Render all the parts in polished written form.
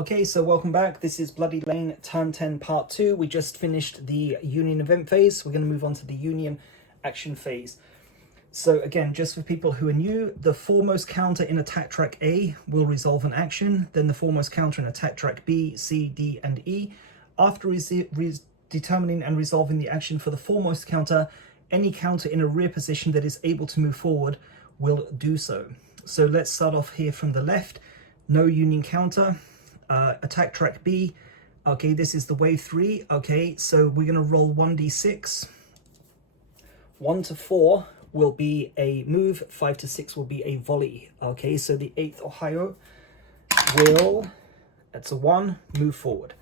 Okay, so welcome back. This is Bloody Lane Turn 10 Part 2. We just finished the Union event phase. We're going to move on to the Union action phase. So again, just for people who are new, the foremost counter in attack track A will resolve an action, then the foremost counter in attack track B, C, D, and E. After determining and resolving the action for the foremost counter, any counter in a rear position that is able to move forward will do so. So let's start off here from the left. No Union counter. Attack track B. Okay, this is the wave 3. Okay, so we're going to roll 1d6. 1 to 4 will be a move, 5 to 6 will be a volley. Okay, so the 8th Ohio will, that's a 1, move forward.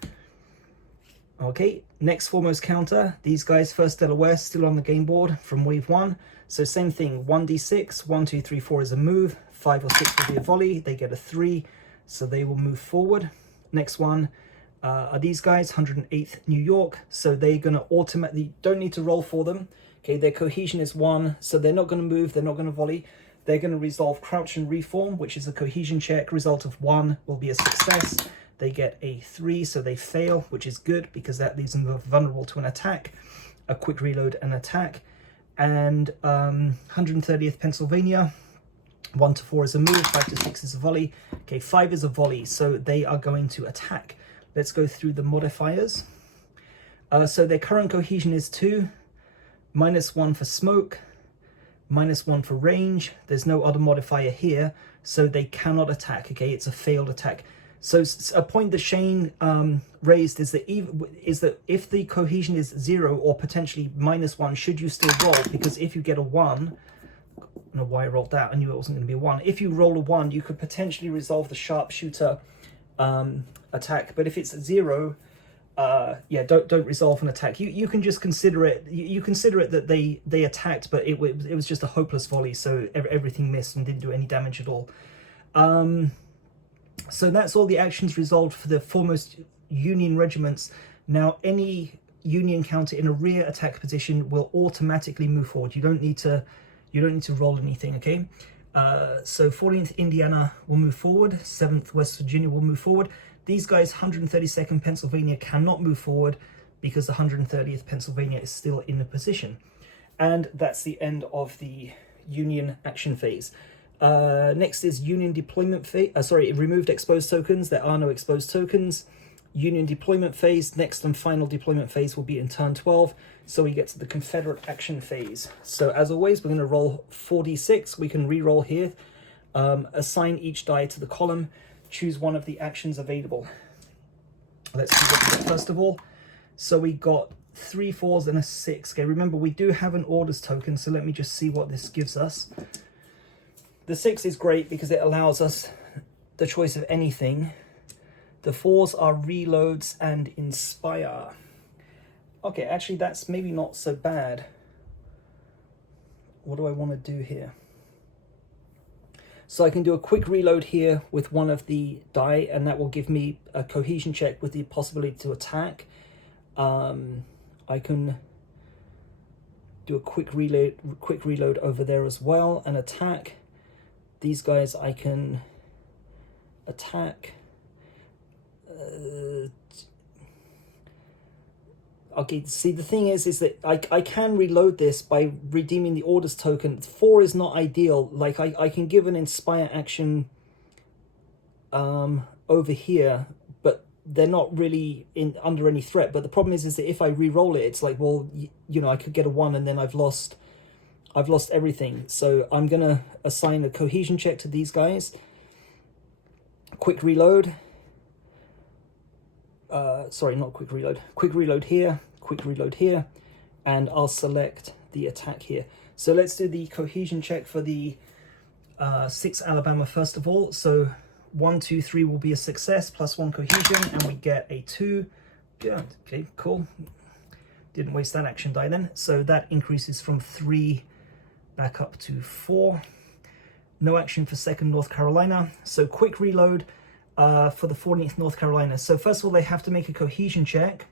Okay, next foremost counter, these guys first Delaware still on the game board from wave 1. So same thing, 1d6, 1, 2, 3, 4 is a move, 5 or 6 will be a volley, they get a 3, so they will move forward. Next one are these guys, 108th New York, so they're going to automatically, don't need to roll for them. Okay, their cohesion is 1, so they're not going to move, they're not going to volley. They're going to resolve crouch and reform, which is a cohesion check. Result of 1 will be a success. They get a 3, so they fail, which is good because that leaves them vulnerable to an attack. A quick reload and attack. And 130th Pennsylvania, 1 to 4 is a move, 5 to 6 is a volley. Okay, 5 is a volley, so they are going to attack. Let's go through the modifiers. So their current cohesion is 2, -1 for smoke, -1 for range. There's no other modifier here, so they cannot attack. Okay, it's a failed attack. So a point that Shane raised is that if the cohesion is 0 or potentially -1, should you still roll? Because if you get a 1, I don't know why I rolled that. I knew it wasn't going to be a 1. If you roll a 1, you could potentially resolve the sharpshooter attack. But if it's 0, yeah, don't resolve an attack. You can just consider it. You consider it that they attacked, but it was just a hopeless volley, so everything missed and didn't do any damage at all. So that's all the actions resolved for the foremost Union regiments. Now, any Union counter in a rear attack position will automatically move forward. You don't need to roll anything. Okay. So 14th Indiana will move forward. 7th West Virginia will move forward. These guys, 132nd Pennsylvania, cannot move forward because the 130th Pennsylvania is still in the position. And that's the end of the Union action phase. Next is Union deployment phase. Removed exposed tokens. There are no exposed tokens. Union deployment phase. Next and final deployment phase will be in turn 12. So we get to the Confederate action phase. So as always, we're going to roll 4d6. We can re-roll here. Assign each die to the column. Choose one of the actions available. Let's see what we got first of all. So we got 3 4s and a 6. Okay, remember we do have an orders token, so let me just see what this gives us. The 6 is great because it allows us the choice of anything. The 4s are reloads and inspire. Okay, actually that's maybe not so bad. What do I want to do here? So I can do a quick reload here with one of the die, and that will give me a cohesion check with the possibility to attack. I can do a quick reload over there as well and attack. These guys I can attack. Okay, see, the thing is that I can reload this by redeeming the orders token. 4 is not ideal. Like, I can give an inspire action over here, but they're not really under any threat. But the problem is that if I re-roll it, it's like, well, you know, I could get a 1 and then I've lost everything. So I'm going to assign a cohesion check to these guys. Quick reload. Sorry, not quick reload. Quick reload here, quick reload here, and I'll select the attack here. So let's do the cohesion check for the 6 Alabama first of all. So 1, 2, 3 will be a success, +1 cohesion, and we get a 2. Yeah, okay, cool. Didn't waste that action die then. So that increases from 3 back up to 4. No action for 2nd North Carolina. So quick reload. For the 14th North Carolina. So first of all, they have to make a cohesion check.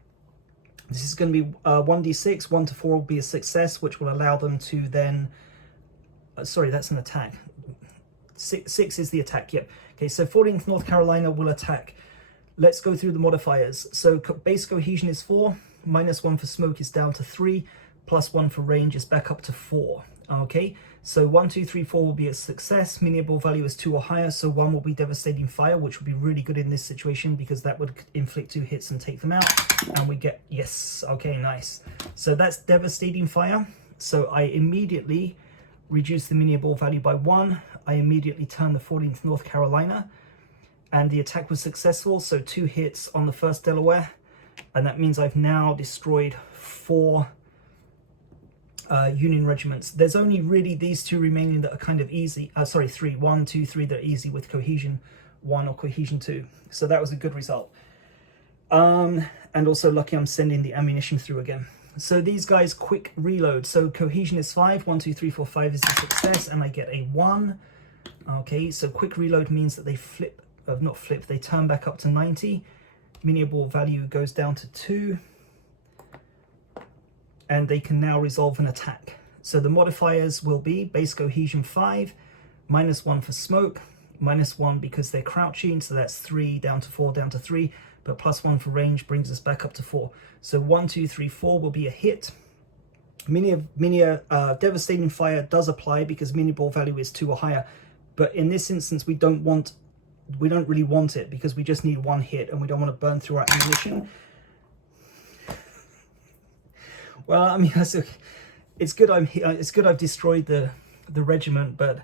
This is going to be 1d6. 1 to 4 will be a success, which will allow them to then... sorry, that's an attack. 6 is the attack, yep. Okay, so 14th North Carolina will attack. Let's go through the modifiers. So base cohesion is 4, -1 for smoke is down to 3, +1 for range is back up to 4. Okay, so 1, 2, 3, 4 will be a success. Miniable value is 2 or higher, so 1 will be devastating fire, which would be really good in this situation because that would inflict 2 hits and take them out. And we get, yes, okay, nice. So that's devastating fire. So I immediately reduce the miniable value by 1. I immediately turn the 14th North Carolina, and the attack was successful. So 2 hits on the 1st Delaware, and that means I've now destroyed 4 Union regiments. There's only really these 2 remaining that are kind of easy. Sorry, 3, 1, 2, 3 that are easy with cohesion 1 or cohesion 2. So that was a good result. And also lucky I'm sending the ammunition through again. So these guys quick reload. So cohesion is 5, 1, 2, 3, 4, 5 is a success, and I get a 1. Okay, so quick reload means that they flip, not flip, they turn back up to 90. Miniable value goes down to 2. And they can now resolve an attack. So the modifiers will be base cohesion 5, -1 for smoke, -1 because they're crouching, so that's 3 down to 4 down to 3, but +1 for range brings us back up to 4. So 1, 2, 3, 4 will be a hit. Devastating fire does apply because miniable value is 2 or higher, but in this instance we don't really want it because we just need 1 hit and we don't want to burn through our ammunition. Well, I mean, it's good. It's good I've destroyed the regiment, but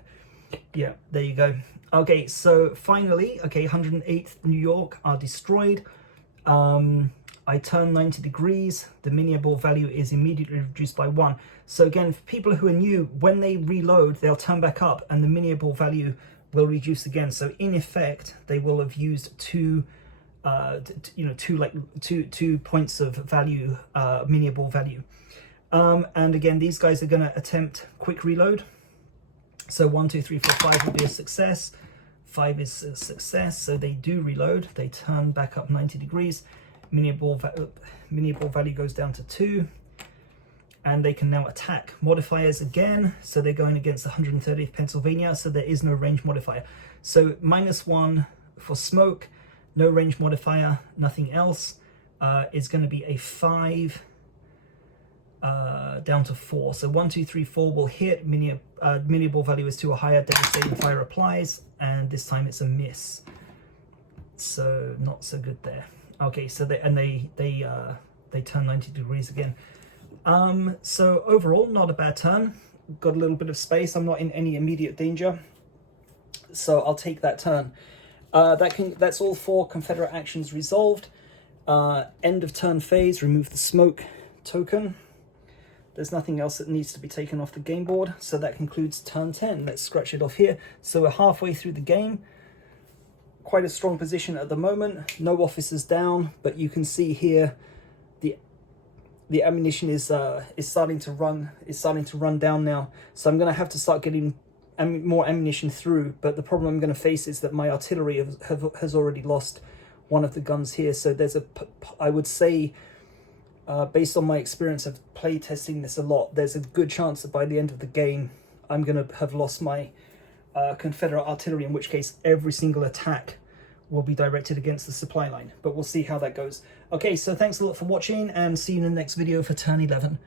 yeah, there you go. Okay, so finally, okay, 108th New York are destroyed. I turn 90 degrees. The miniable value is immediately reduced by 1. So again, for people who are new, when they reload, they'll turn back up, and the miniable value will reduce again. So in effect, they will have used 2 points of value, miniable value. And again, these guys are going to attempt quick reload. So 1, 2, 3, 4, 5 will be a success. 5 is a success, so they do reload. They turn back up 90 degrees. Miniable value goes down to 2. And they can now attack. Modifiers again, so they're going against the 130th Pennsylvania, so there is no range modifier. So -1 for smoke, no range modifier, nothing else, is going to be a 5 down to 4. So 1, 2, 3, 4 will hit. Miniable value is 2 or higher. Devastating fire applies, and this time it's a miss. So not so good there. Okay, so they turn 90 degrees again. So overall, not a bad turn. Got a little bit of space. I'm not in any immediate danger, so I'll take that turn. That's all 4 Confederate actions resolved. End of turn phase, remove the smoke token. There's nothing else that needs to be taken off the game board, so that concludes turn 10. Let's scratch it off here. So we're halfway through the game. Quite a strong position at the moment. No officers down, but you can see here the ammunition is starting to run down now. So I'm going to have to start getting more ammunition through, but the problem I'm going to face is that my artillery has already lost one of the guns here. So there's I would say, based on my experience of play testing this a lot, there's a good chance that by the end of the game I'm going to have lost my Confederate artillery, in which case every single attack will be directed against the supply line, but we'll see how that goes. Okay, so thanks a lot for watching, and see you in the next video for turn 11.